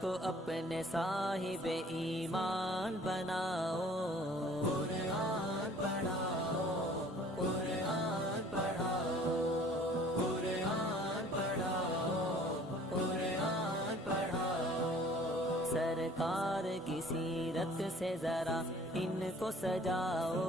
को अपने साहिब ईमान बनाओ। कुरान पढ़ाओ, कुरान पढ़ाओ, कुरान पढ़ाओ, कुरान पढ़ाओ। सरकार की सीरत से जरा इनको सजाओ।